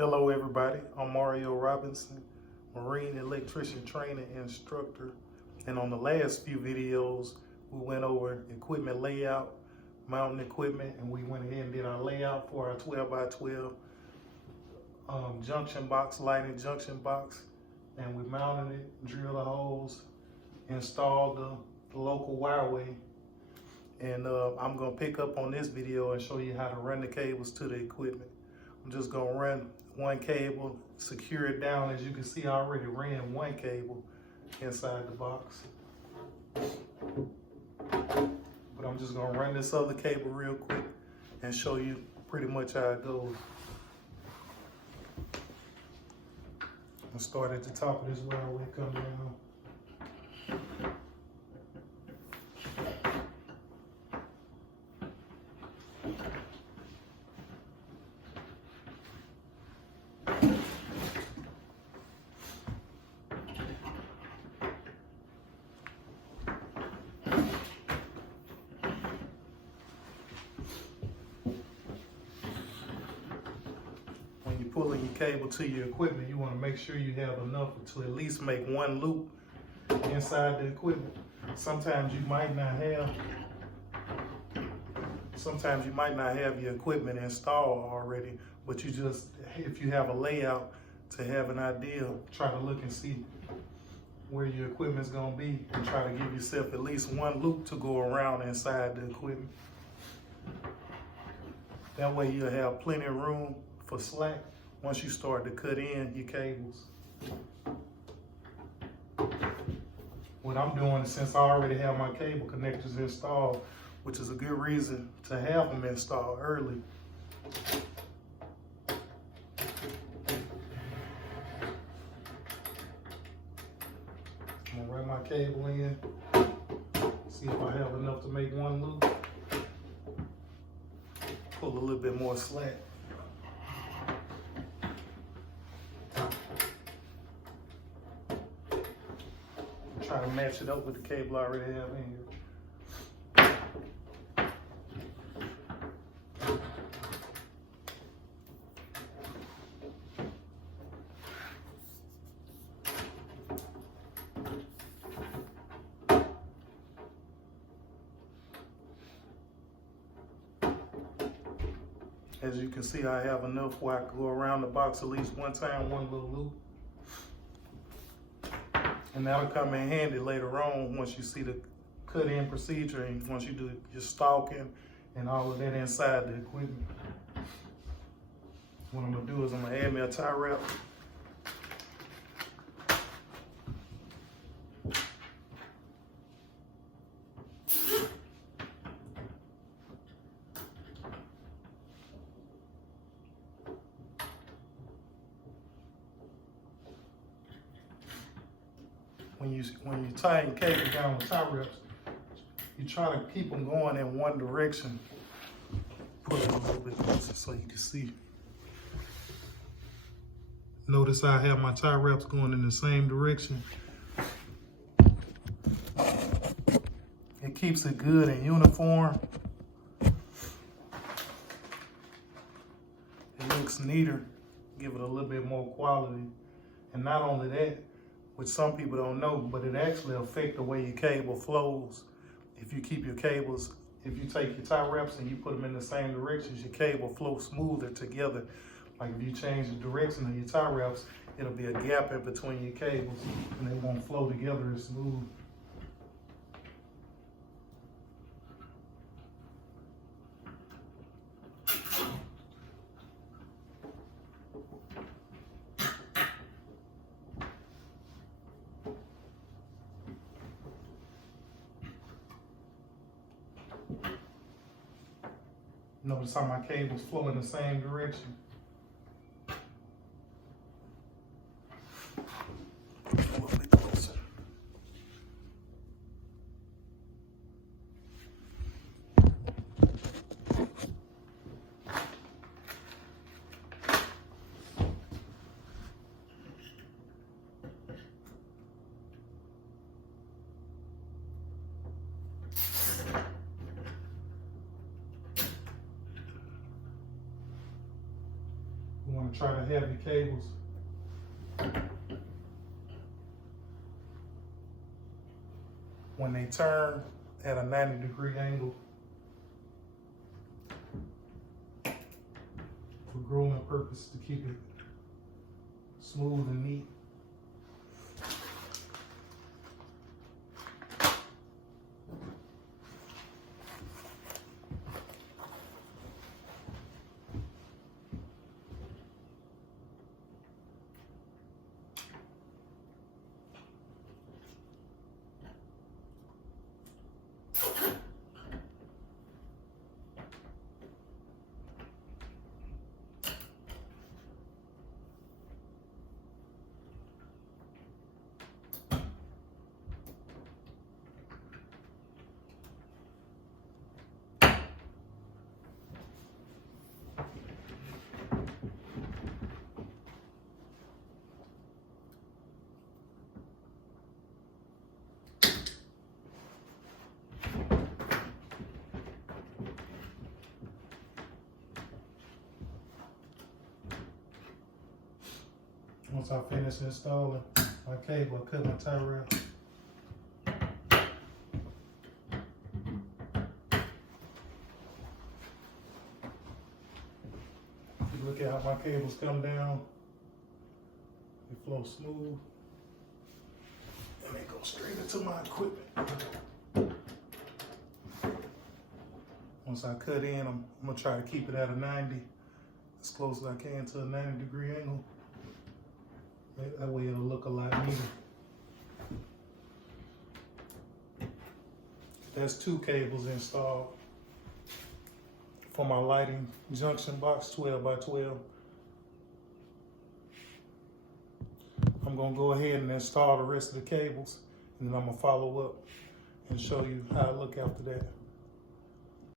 Hello everybody, I'm Mario Robinson, Marine Electrician Training Instructor. And on the last few videos, we went over equipment layout, mounting equipment, and we went ahead and did our layout for our 12x12 junction box, lighting junction box. And we mounted it, drilled the holes, installed the local wireway. And I'm gonna pick up on this video and show you how to run the cables to the equipment. I'm just gonna run one cable, secure it down. As you can see, I already ran one cable inside the box. But I'm just gonna run this other cable real quick and show you pretty much how it goes. I'll start at the top of this wireway, come down. Pulling your cable to your equipment, you want to make sure you have enough to at least make one loop inside the equipment. Sometimes you might not have your equipment installed already, but you just, if you have a layout, to have an idea, try to look and see where your equipment's gonna be and try to give yourself at least one loop to go around inside the equipment. That way you'll have plenty of room for slack once you start to cut in your cables. What I'm doing is, since I already have my cable connectors installed, which is a good reason to have them installed early. I'm gonna run my cable in, see if I have enough to make one loop. Pull a little bit more slack. Try to match it up with the cable I already have in here. As you can see, I have enough where I can go around the box at least one time, one little loop. And that'll come in handy later on once you see the cut-in procedure and once you do your stalking and all of that inside the equipment. What I'm gonna do is I'm gonna add me a tie wrap. When you tie your cable down with tie wraps, you try to keep them going in one direction. Put it a little bit closer so you can see. Notice I have my tie wraps going in the same direction. It keeps it good and uniform. It looks neater, give it a little bit more quality. And not only that, which some people don't know, but it actually affects the way your cable flows. If you keep your cables, if you take your tie wraps and you put them in the same directions, your cable flows smoother together. Like if you change the direction of your tie wraps, it'll be a gap in between your cables and they won't flow together as smooth. Notice how my cables flow in the same direction. A little bit closer. You want to try to have your cables when they turn at a 90-degree angle for grooming purposes, to keep it smooth and neat. Once I finish installing my cable, I cut my tie rail. Look at how my cables come down. They flow smooth. And they go straight into my equipment. Once I cut in, I'm gonna try to keep it at a 90, as close as I can to a 90-degree angle. That way it'll look a lot neater. That's 2 cables installed for my lighting junction box, 12 by 12. I'm gonna go ahead and install the rest of the cables, and then I'm gonna follow up and show you how I look after that.